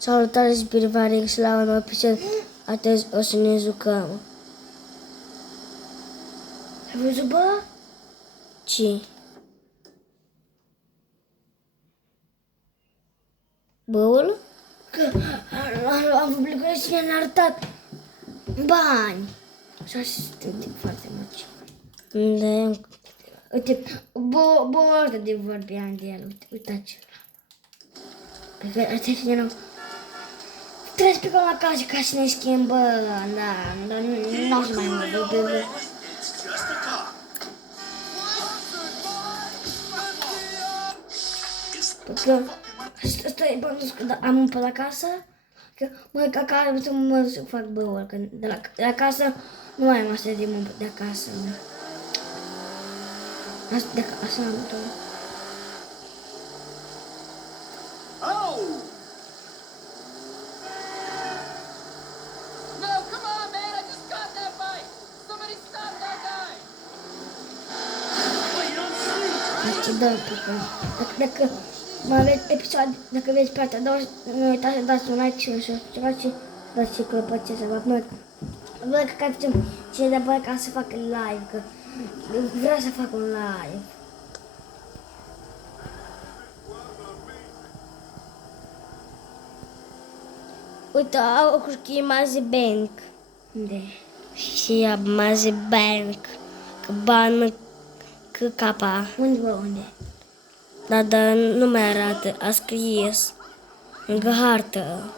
Salutare spirituale și la un nou episod. Astăzi o să ne jucăm. Ai văzut, bă? Ce? Băul? Că am publicat și ne-a arătat bani. 600 de foarte mulți. De... Uite, bă ăsta de vorbeam de el, uitați. Că asta e nu. Trebuie să plecăm la casă ca să ne schimbă, dar nu o să mai mă duc. Că stai, bă, am un pe la casă, că mă, ca să mă fac băul, că de la casă nu mai am astea de muncă de acasă. Asta de acasă am tot. Oh! No, come on, man! I just got that bike! Somebody stop that guy! Wait, you don't see? Asta dă, dacă mă vezi episod, dacă vezi partea a doua, nu uitați să dați un like și un subscribe și dați și clopoțe să vă mă. Văd că facem cine de bani ca să fac live, că vreau să fac un live. Uite, au cu Mazi Bank. Unde? Și a Mazi Bank. Că bani că capa. Unde? Dar nu mai arată. A scris. Lângă hartă.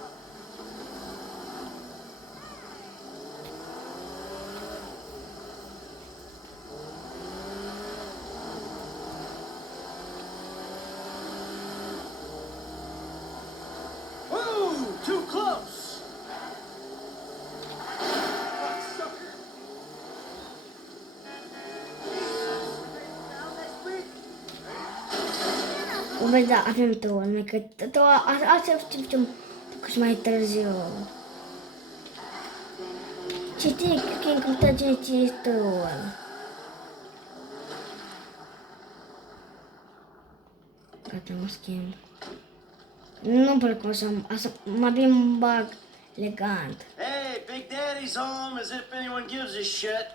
Ooh, too close! Băi, da, avem două, numai că două, asta știm cât mai târziu. Citi, cred că e încântată cine este două. Gata, mă schimb. Nu-mi plăcut asta, mă bine un bag elegant. Hey, Big Daddy's home as if anyone gives a shit.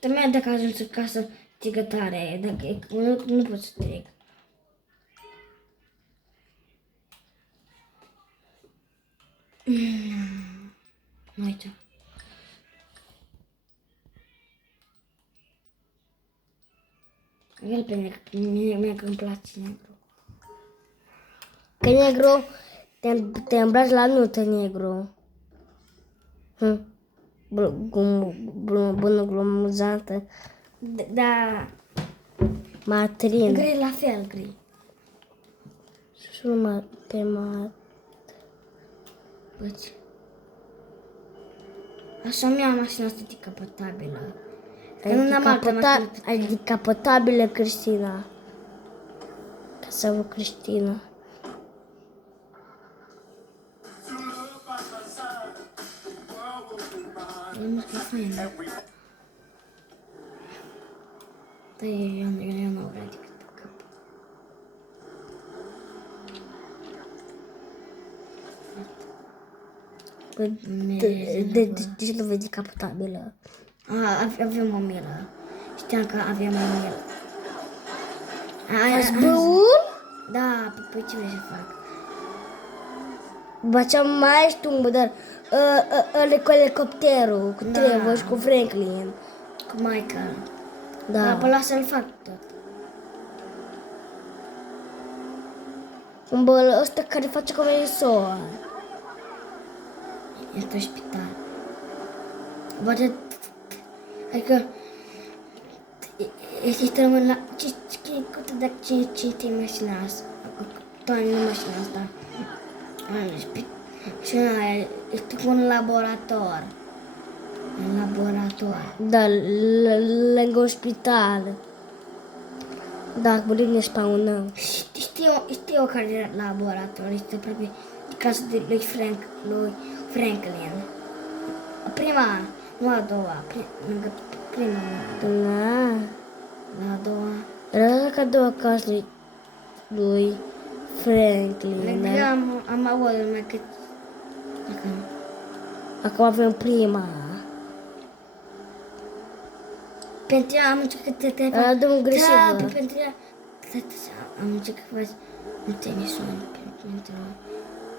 Tămea dacă ajungi în casă țigătare, dacă e, nu pot să trec. Nu uita. El pe negru, mie că îmi place negru. Că negru, te îmbraci la nută negru. Bună glumuzantă. Da, Matrin. gri la fel, gri. Sună pe mat. Băi, așa mi-am mașina asta decapotabilă. Că nu am altă mașină. Ai decapotabilă Cristina. Ca să vă Cristina. E muzică faină. Dar eu nu vreau decât pe cap. De ce nu vezi decapotabilă? Avem o milă. Știam că aveam o milă. Ați băut? Da, păi ce vrei să fac? Baceam mai știu, dar ăla cu elicopterul, cu Trevor și cu Franklin. Cu Michael. Da. Păi lasă-l fac tot. Bă, ăsta care face comensor. Este în spital. Poate... Adică... Este rămân la... Câte dacă cine mașina asta? Toată nu mașina asta. Și este cu un laborator. Un laborator. Da, lângă un spital. Da, vorbim de spawnăm. Știu care era laborator. Este aproape de casa de lui Franklin. Prima, nu a doua. Lângă prima. Da. La a doua. Era ca două case lui Franklin. Eu am auzit numai cât... Acum avem prima. Pentru ea am încercat să te Ăla dă-mi agresivă. Da, pentru ea... Am încercat să fac multe misiuni pentru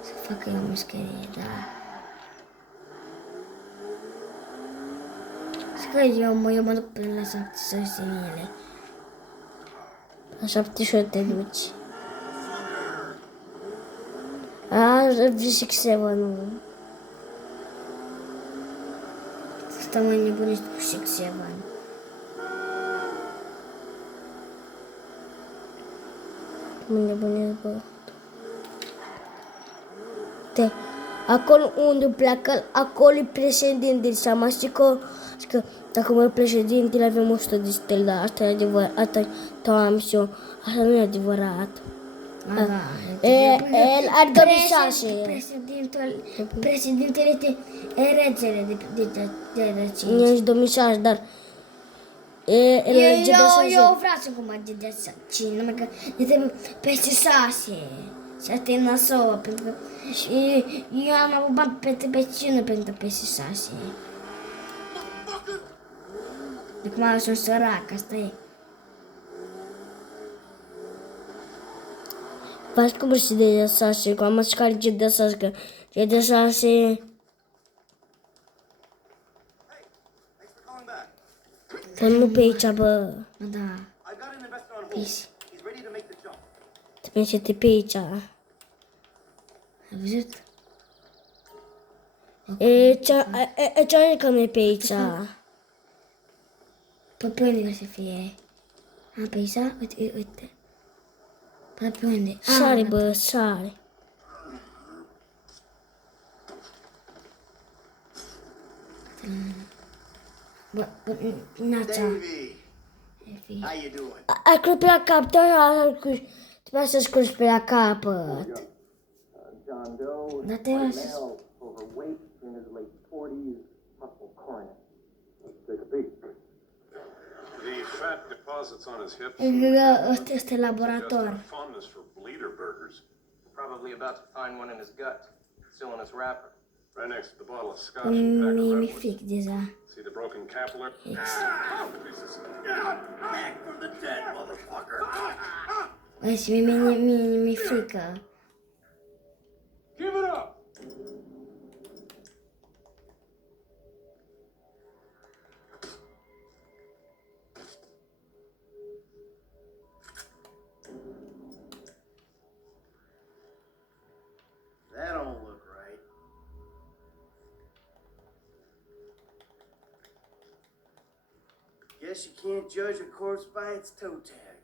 să facă eu muschărie, da. Să eu mă duc până la 700 ele. La 78 te duci. A, V6-7, nu. Stăm mai nebuniți cu 6-7. Mă nebunesc, bă. Acolo unde pleacă, acolo e președintele. Și am zis că dacă mă președintele avem 100 de stele, dar asta e adevărat, asta am și eu. Asta nu e adevărat. El are 26. Președintele este regele de răcini. Ești 26, dar Eu vreau să cum de 5, numai că ne trebuie peste 6. Și asta e nasouă, pentru că eu am avut bani pe 5 pentru peste 6. Acum sunt sărac, asta e. faci cum și de 6, că am care ce de 6, că ce de 6... Că nu pe aici, bă. Da. Pisi. Trebuie să te pe aici. Ai văzut? Ce are că nu e pe aici? Pe unde să fie? Pe aici? Uite. Pe unde? Sare, bă, sare. Bă, Nața. Davey, how you doing? Ai cruz pe la cap, trebuie să-ți cruz pe la capăt. John Doe, Da te vas. male, overweight, in his late 40s, muscle coroner. Let's take a peek. The fat deposits on his hips. Ăsta este laborator. Fondness for bleeder burgers. Probably about to find one in his gut, still in his wrapper. Right next to the bottle of scotch and pack of redwoods. Mimific deja. See the broken capillary? Back from the dead, motherfucker! Vezi, mi frică. Give it up! That don't look right. Guess you can't judge a corpse by its toe tag.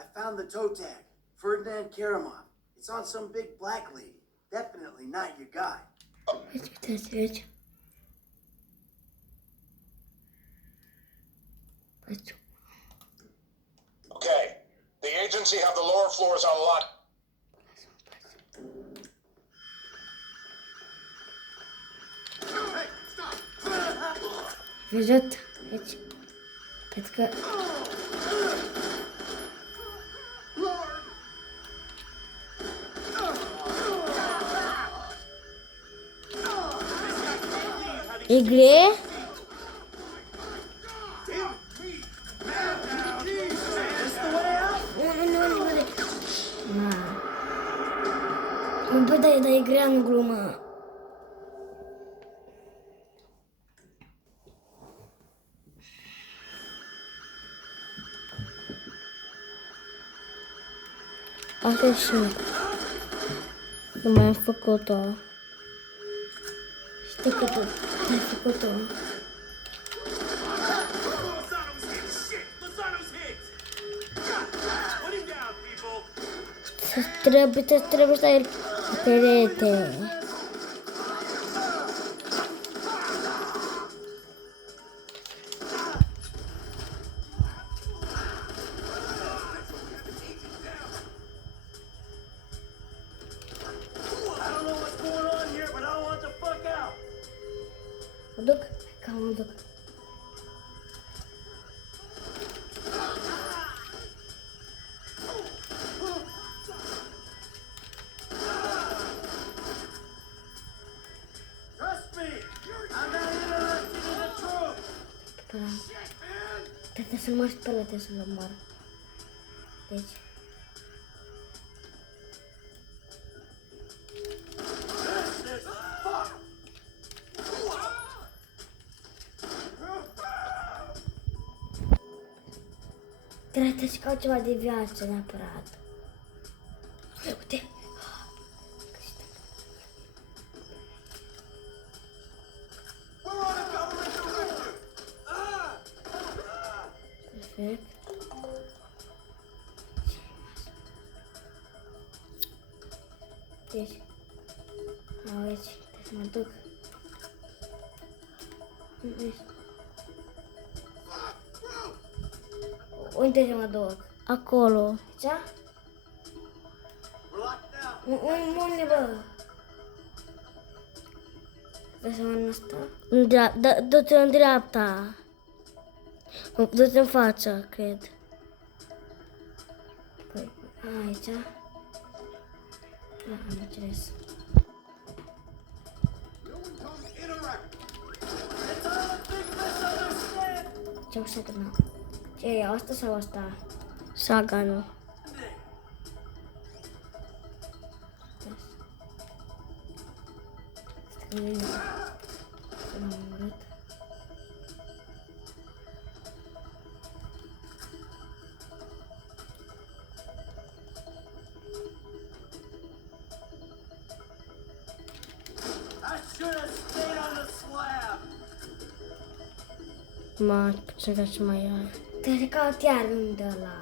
I found the toe tag. Ferdinand Karamov. It's on some big black lady. Definitely not your guy. Uitați. Okay. The agency have the lower floors on lock. Văzut? Deci, cred că... E gre? Nu, bă, dar e grea în glumă. Asta și nu mai am făcut-o. Știi că tu ai făcut-o. Trebuie să ai pe perete. I don't know what's going on here, but I want the fuck out. Mă duc? Ca mă duc. numai spelete să-l omoară. Deci... Trebuie să caut ceva de viață neapărat. Uite! Perfect. Deci, aici, trebuie să mă duc. Unde să mă duc? Acolo. Aici? We're locked down. Unde, bă? Trebuie să mă în ăsta? Du-te în dreapta. Du-te în față, cred. Păi, aici? Da, am înțeles. No one comes interact. It's all a big misunderstanding. Ce-o să nu? Ce e, asta sau asta? Saga, nu. Să l-am omorât. I should have stayed on the slab. Ceva ce mai ai. Trebuie să caut iar unde ăla.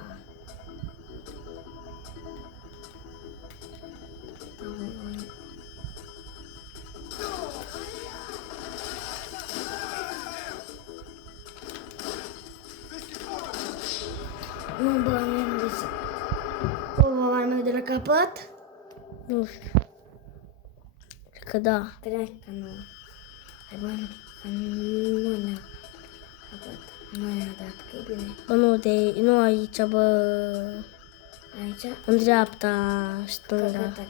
Nu, bă, nu am găsit. O, al meu de la capăt? Nu știu. Cred că da. Cred că nu. Hai, bă, nu, că nu ne-a capăt. Nu ne-a dat, că e bine. Bă, nu aici, bă. Aici? În dreapta, stânga. Cătă.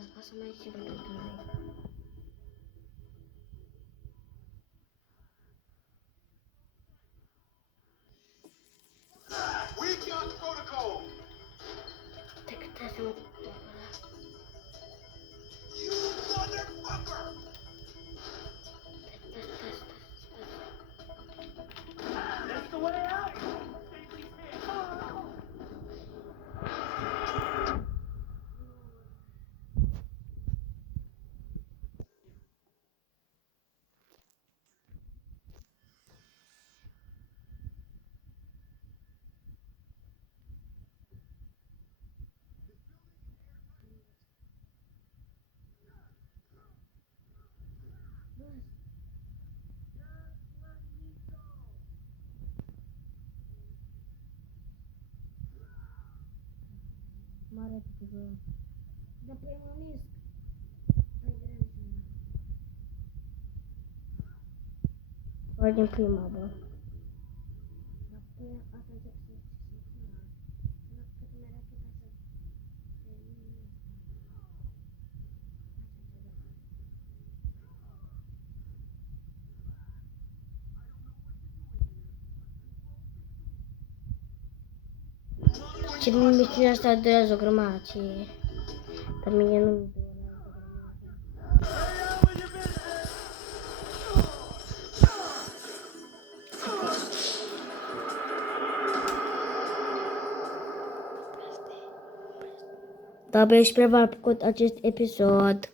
Asta să mai țin pentru noi. Weekend protocol. Trebuie să mă... You motherfucker! That's the way out. Mare pică. Dar pe mă nisc. Ori din prima, bă. Ce misiunea asta durează o grămadă, ce... Dar mie nu mi Da, băi, și pe v-a plăcut acest episod.